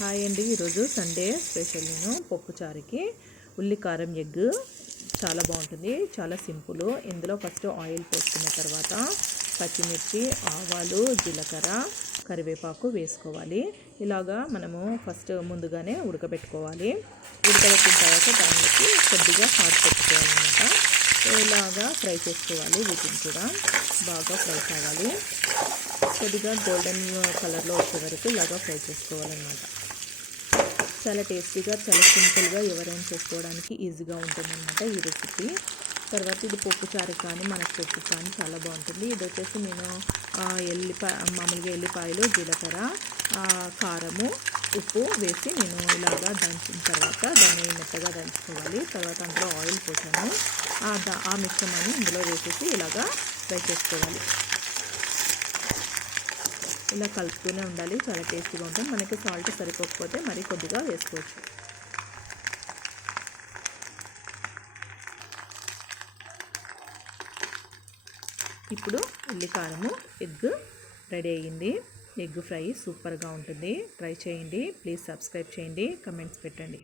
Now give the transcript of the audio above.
Hi అండి. ఈరోజు Sunday special నేను పప్పుచారుకి ఉల్లి కారం ఎగ్ చాలా బాగుంటుంది. చాలా సింపుల్. ఇందులో ఫస్ట్ ఆయిల్ పోసుకున్న తర్వాత పచ్చిమిర్చి, ఆవాలు, జీలకర్ర, కరివేపాకు వేసుకోవాలి. ఇలాగా మనము ఫస్ట్ ముందుగానే ఉడకబెట్టుకోవాలి. ఉడకబెట్టిన తర్వాత దానికి కొద్దిగా హాట్ పెట్టుకోవాలన్నమాట. ఇలాగా ఫ్రై చేసుకోవాలి. వీటిని కూడా బాగా ఫ్రై కావాలి. కొద్దిగా గోల్డెన్ కలర్లో వచ్చే వరకు ఇలాగా ఫ్రై చేసుకోవాలన్నమాట. చాలా టేస్టీగా, చాలా సింపుల్గా ఎవరైనా చేసుకోవడానికి ఈజీగా ఉంటుందన్నమాట ఈ రెసిపీ. తర్వాత ఇది పప్పుచారు కానీ మనకు పప్పు కానీ చాలా బాగుంటుంది. ఇది వచ్చేసి నేను మామూలుగా ఎల్లిపాయలు, జీలకర్ర, కారము, ఉప్పు వేసి నేను ఇలాగా దంచిన తర్వాత దాన్ని మెత్తగా దంచుకోవాలి. తర్వాత అందులో ఆయిల్ పోసాను. ఆ మిశ్రమాన్ని ఇందులో వేసేసి ఇలాగా ఫ్రై చేసుకోవాలి. ఇలా కలుపుతూనే ఉండాలి. చాలా టేస్టీగా ఉంటుంది. మనకి సాల్ట్ సరిపోకపోతే మరీ కొద్దిగా వేసుకోవచ్చు. ఇప్పుడు ఉల్లి కారము ఎగ్ రెడీ అయ్యింది. ఎగ్ ఫ్రై సూపర్గా ఉంటుంది. ట్రై చేయండి. ప్లీజ్ సబ్స్క్రైబ్ చేయండి. కమెంట్స్ పెట్టండి.